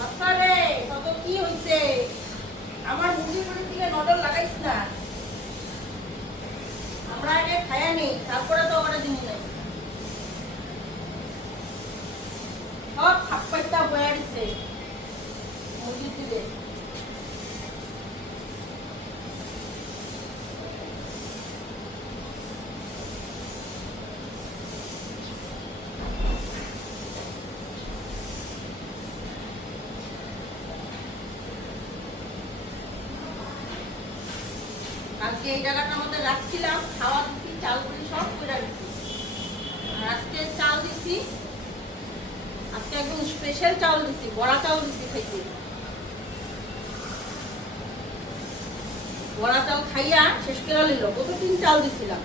বাসারে কত কি হইছে? আমার মুরগির মুরগির দিকে নজর লাগাইস না। আমরা আগে খায়া নেই, তারপরে তো ওরা দিন নাই সব থাপ্পাইটা বয়া দিচ্ছে মুরগির দিকে এই মধ্যে রাখছিলাম, খাওয়া দিচ্ছি চালগুলি সব করে দিচ্ছি আর আজকে চাল আজকে একদম স্পেশাল চাল দিচ্ছি বড়া চাল দিচ্ছি খাইতে বড়া চাল খাইয়া শেষ করে নিল কতদিন চাল দিছিলাম?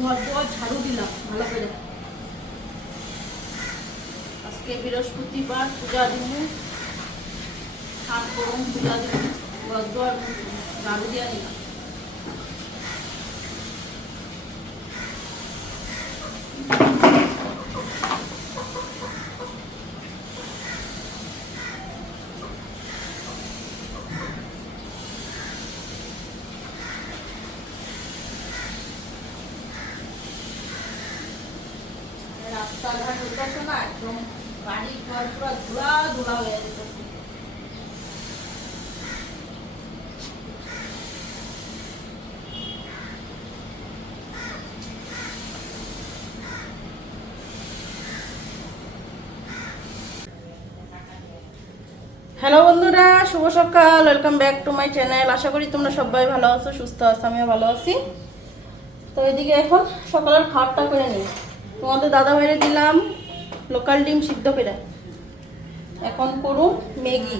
ঘর দুয়ার ঝাড়ু দিলাম ভালো করে আজকে বৃহস্পতিবার পূজা দিন হাত গরম পূজা দিন ঘর দুয়ার ঝাড়ু দিয়া নিলাম রাস্তাঘাট ওইটাছে না একদম গাড়ি ঘর পুরো ধুলা হয়ে হ্যালো বন্ধুরা, শুভ সকাল welcome back to my channel আশা করি তোমরা সবাই ভালো আছো, সুস্থ আছো, আমিও ভালো আছি। তো এদিকে এখন সকালের খাবারটা করে নিই তোমাদের দাদা ভাইরে দিলাম লোকাল ডিম সিদ্ধ করে। এখন করুন ম্যাগি।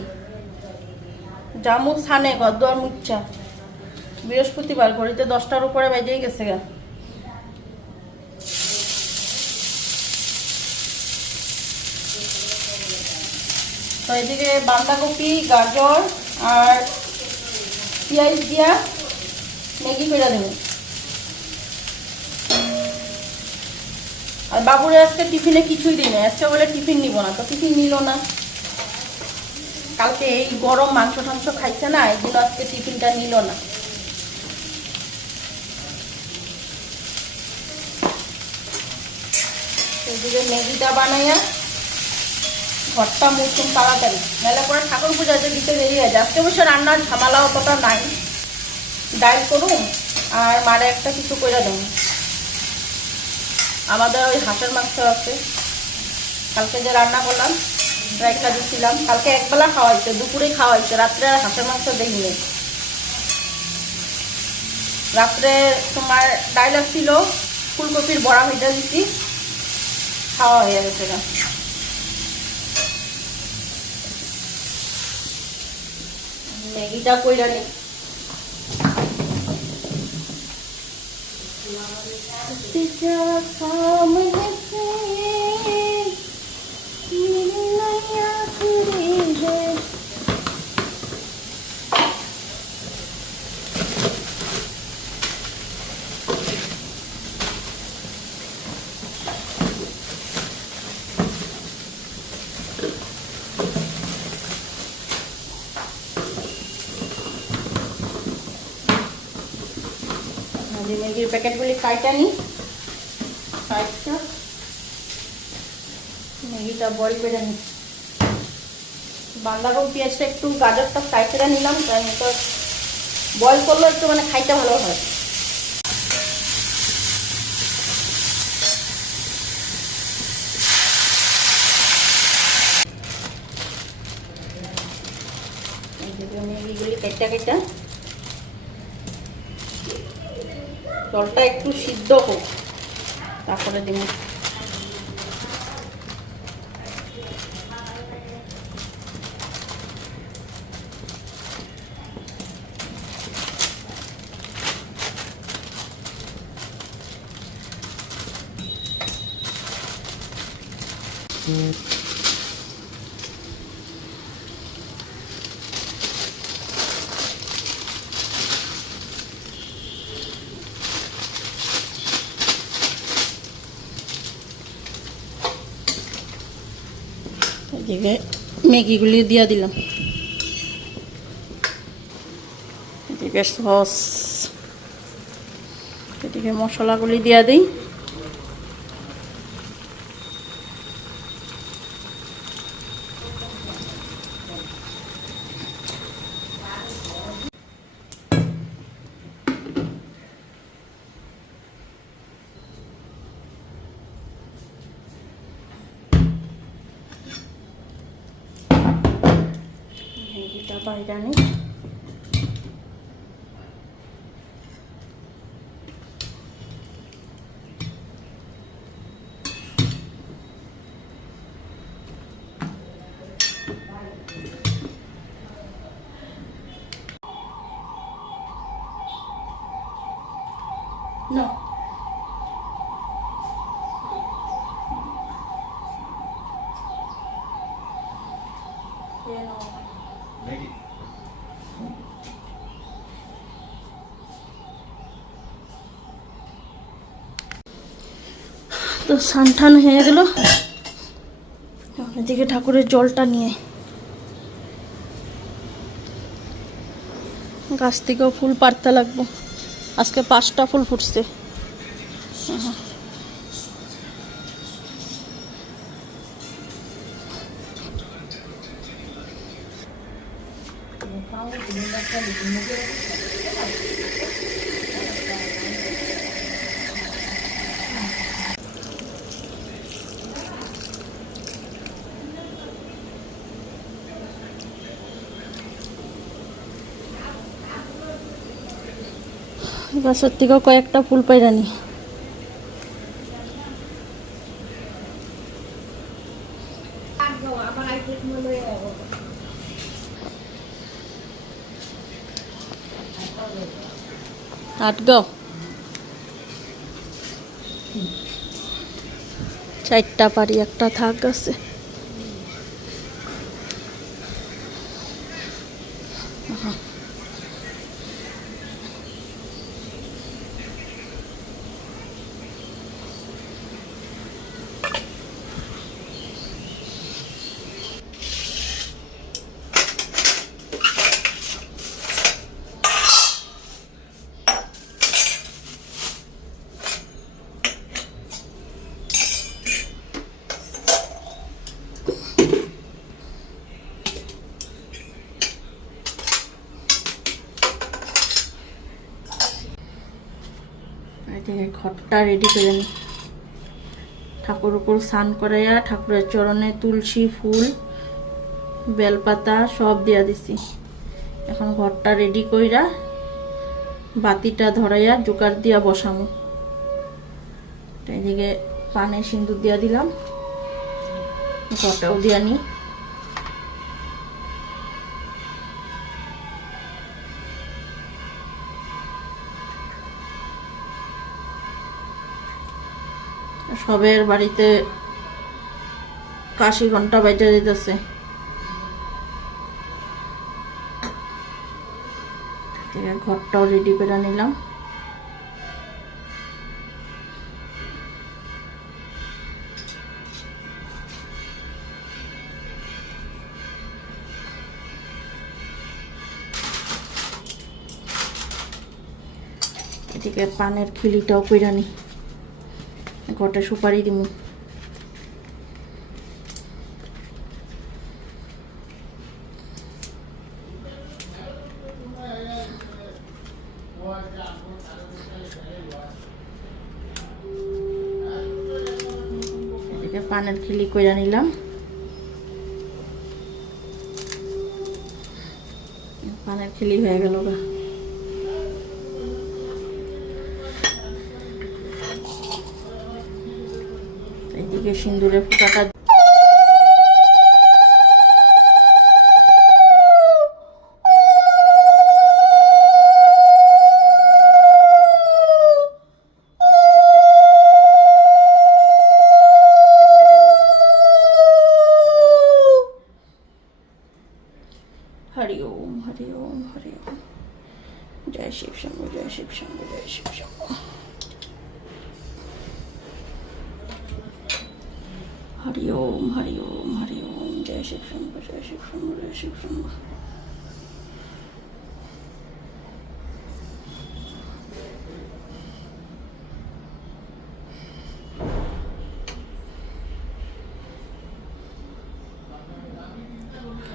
জামু ছানে গদ্দুয়ার মুচ্চা বৃহস্পতিবার ঘড়িতে দশটার উপরে বেজেই গেছে গা। তো এদিকে বাঁধাকপি, গাজর আর পেঁয়াজ দিয়া ম্যাগি করে দেবো। আর বাবুরে আজকে টিফিনে কিছুই দিই না আজকে বলে টিফিন নিব না, তো টিফিন নিল না। কালকে এই গরম মাংস টাংস খাইছে না জন্য আজকে টিফিনটা নিল না। এদিকে ম্যাগিটা বানাইয়া ঘরটা মুসুম তাড়াতাড়ি। মেলা করে ঠাকুর পূজাতে দিতে দেরি হয়ে যায়। আজকে বসে রান্নার ঝামেলা অতটা নাই। ডাইল করুন, আর মারে একটা কিছু করে দেবো আমাদের ওই হাঁসের মাংস আছে। কালকে যে রান্না করলাম রাইখা দিচ্ছিলাম কালকে একবেলা খাওয়াইছে দুপুরে খাওয়াইছে, রাত্রে আর হাঁসের মাংস দেখিনি রাত্রে তোমার ডাইল ছিল ফুলকপির বড়া ভেজা দিচ্ছি খাওয়া হয়ে গেছে ম্যাগিটা কইরা নি। तेरा ম্যাগির প্যাকেটগুলি কাইটা নিই কাইটটা ম্যাগিটা বয়েল করে নিই বাঁধাকপি, পেঁয়াজটা একটু গাজরটা কাইটে নিলাম তাই তো বয়েল করলে একটু মানে খাইতে ভালো হয়। জলটা একটু সিদ্ধ হোক তারপরে দিব এদিকে ম্যাগিগুলি দিয়ে দিলাম এদিকে সস এদিকে মশলাগুলি দিয়ে দিই ম্যাগিটা তো সানঠান হয়ে গেল। এদিকে ঠাকুরের জলটা নিয়ে। গাছ থেকেও ফুল পাড়তে লাগবো। আজকে পাঁচটা ফুল ফুটছে। গাছের থেকেও কয়েকটা ফুল পাইরানি আটগাও চারটা পারি একটা থাক আছে। ঘরটা রেডি করে নিই ঠাকুর উপর স্নান করাইয়া ঠাকুরের চরণে তুলসী ফুল, বেলপাতা সব দিয়া দিছি। এখন ঘরটা রেডি কইরা বাতিটা ধরাইয়া জোকার দিয়া বসামু। এদিকে পানে সিন্দুর দিয়া দিলাম। ঘরটাও দিয়া নি। সবের বাড়িতে কাশি ঘণ্টা বাইজা যেতেছে ঘরটাও রেডি করে নিলাম। এদিকে পানের খিলিটাও কইরা নি। ঘরটা সুপারি এদিকে পানের খিলি কইরা নিলাম। পানের খিলি হয়ে গেল গা। এইদিকে সিন্দুরের ফুটাটা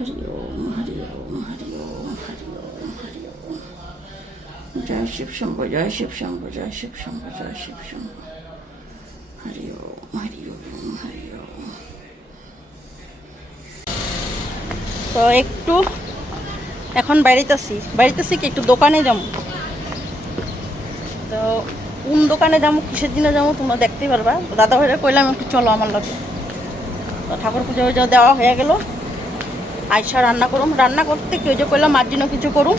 হরি ওম হরি ওম হরি ওম হরি ওম হরি ওম জয় শিব শম্ভু জয় শিব শম্ভু জয় শিব শম্ভু জয় শিব শম্ভু হরি ওম হরি ওম হরি ওম তো একটু এখন বাড়িতেছি। বাড়িতেছি কি একটু দোকানে যাব। তো কোন দোকানে যাব, কিসের দিনে যাব তোমরা দেখতেই পারবা। দাদা ভাইরা কইলাম একটু চলো আমার লাগে। তো ঠাকুর পুজো দেওয়া হয়ে গেল। আইসা রান্না করুম। রান্না করতে কেউ যে কইলাম, মার জন্য কিছু করুম।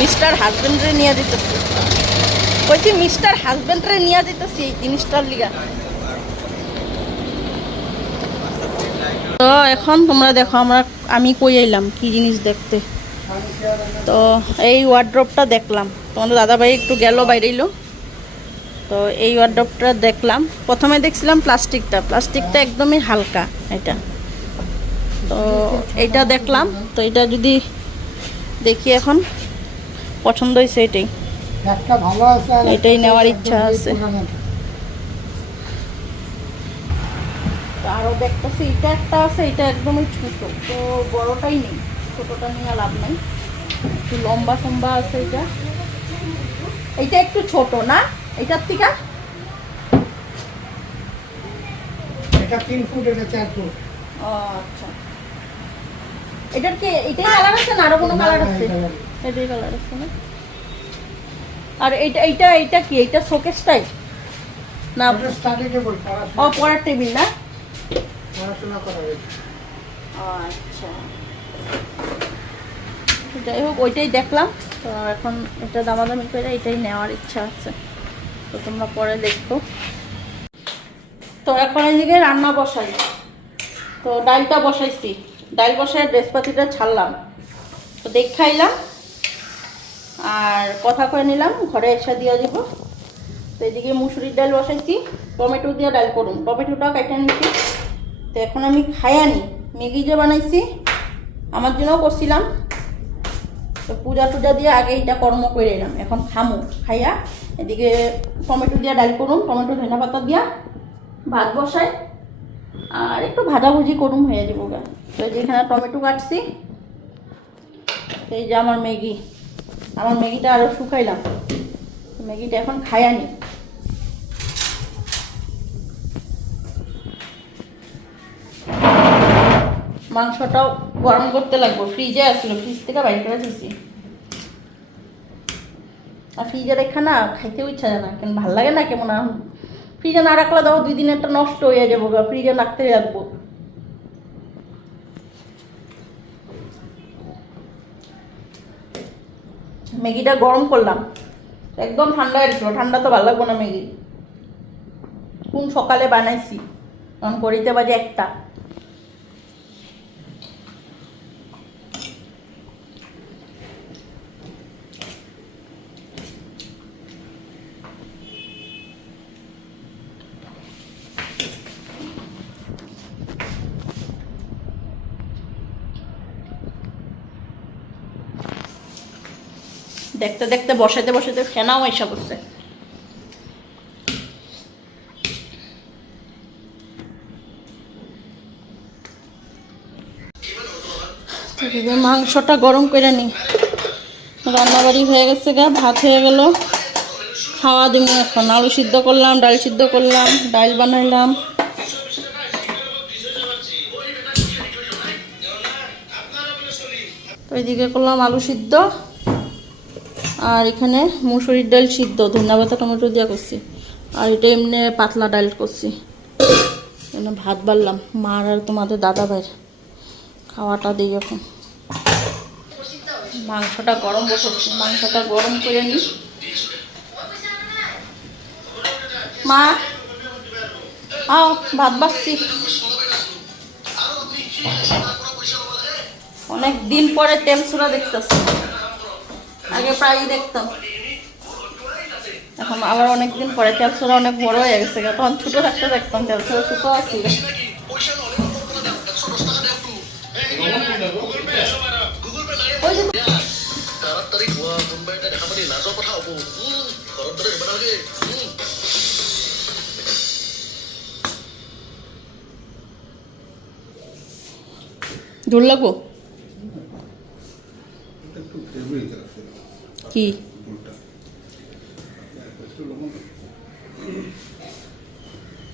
মিস্টার হাজবেন্ডরে নিয়ে দিতেছি। কইছি মিস্টার হাজবেন্ডরে নিয়ে দিতেছি এই জিনিসটার লিগা। তো এখন তোমরা দেখো, আমরা আমি কই আইলাম, কি জিনিস দেখতে। তো এই ওয়ার্ড্রপটা দেখলাম। তোমাদের দাদাভাই একটু গেল বাইরেইলো। তো এই ওয়ার্ড্রপটা দেখলাম। প্রথমে দেখছিলাম প্লাস্টিকটা প্লাস্টিকটা একদমই হালকা এটা। তো এইটা দেখলাম। তো এটা যদি দেখি এখন পছন্দ হয়েছে এটাই। একটা ভালো আছে এটাই নেওয়ার ইচ্ছা আছে। আরও দেখতেছি এটা একটা আছে এটা একদমই ছোট। তো বড়টাই নেই। ছোটটা নিয়ে লাভ নাই। একটু লম্বা সম্বা আছে এটা। এটা একটু ছোট না? এটার থেকে? এটা তিন ফুট এটা চার ফুট। ও আচ্ছা। এটার কি এটাই কালার আছে না? আরও কোনো কালার না, আছে? কালার। এটাই কালার আছে না? আর এইটা এইটা এইটা কি? না এটা স্টাডি টেবিল ও পড়াশোনা পড়ার টেবিল না? পড়াশোনা করা হয়েছে। যাই হোক, ওইটাই দেখলাম। তো এখন এটা দামাদামি করে এটাই নেওয়ার ইচ্ছা আছে। তো তোমরা পরে দেখো। তো এখন এদিকে রান্না বসাই। তো ডালটা বসাইছি। ডাল বসায় ড্রেসপাতিটা ছাড়লাম। তো দেখাইলাম। আর কথা কয়ে নিলাম, ঘরে এসে দিয়ে দিব। তো এদিকে মুসুরির ডাল বসাইছি। টমেটো দিয়ে ডাল করুন। টমেটোটাও কেটে নিচ্ছি তো এখন আমি খাইয়ানি ম্যাগি যে বানাইছি, আমার জন্যও করছিলাম। তো পূজা টুজা দিয়ে আগে এটা কর্ম করে এলাম। এখন খামো। খাইয়া এদিকে টমেটো দিয়ে ডাল করুন টমেটো ধনিয়া পাতা দিয়া ভাত বসাই। আর একটু ভাজাভুজি করুম, হয়ে যাব গা। তো যেখানে টমেটো কাটছি। এই যে আমার ম্যাগি। আমার ম্যাগিটা আরও শুকাইলাম। ম্যাগিটা এখন খাইয়ানি মাংসটাও গরম করতে লাগবো ফ্রিজে আসলো ফ্রিজ থেকে বাইর করে দিছি। আর ফ্রিজে রেখা না খাইতেও ইচ্ছা যায় না, কেন ভালো লাগে না কেমন ফ্রিজে না রাখলে দাও দুই দিন একটা নষ্ট হয়ে যাব ফ্রিজে রাখতে রাখব ম্যাগিটা গরম করলাম। একদম ঠান্ডা হয়ে ঠান্ডা তো ভালো লাগবো না ম্যাগি। কোন সকালে বানাইছি কারণ করিতে বাজে একটা। দেখতে দেখতে বসাতে বসাতে ফেনাও এসে করছে মাংসটা গরম করে নি। রান্নাবাড়ি হয়ে গেছে গা, ভাত হয়ে গেল। খাওয়া দিব এখন। আলু সিদ্ধ করলাম, ডাল সিদ্ধ করলাম, ডাল বানাইলাম। তো এদিকে করলাম আলু সিদ্ধ। আর এখানে মুসুরির ডাল সিদ্ধ, ধনিয়া পাতা, টমেটো দিয়ে করছি। আর এটা এমনি পাতলা ডাল করছি। এমনি ভাত বাড়লাম। মার আর তোমাদের দাদা ভাইয়ের খাওয়াটা দিই এখন। মাংসটা গরম বসেছি। মাংসটা গরম করে নি। মা, আও, ভাত বাড়ছি। অনেক দিন পরে তেল সুরা দেখতেছি। আগে প্রায়ই দেখতাম। এখন আবার অনেক দিন পরে তেল সুরা অনেক বড় হয়ে গেছে তখন ছোট থাকতে দেখতাম তেল সুরা ছোট আছিল ওই যে তাড়াতাড়ি খোৱা কোনোবা এটা দেখা পালে লাজৰ কথা হ'ব উম, ঘৰত গ'লে দিব নালাগে উম। দূর লাগবো একটু গ্রেভি হইতে রাখতে কি দুলটা একটু লবণ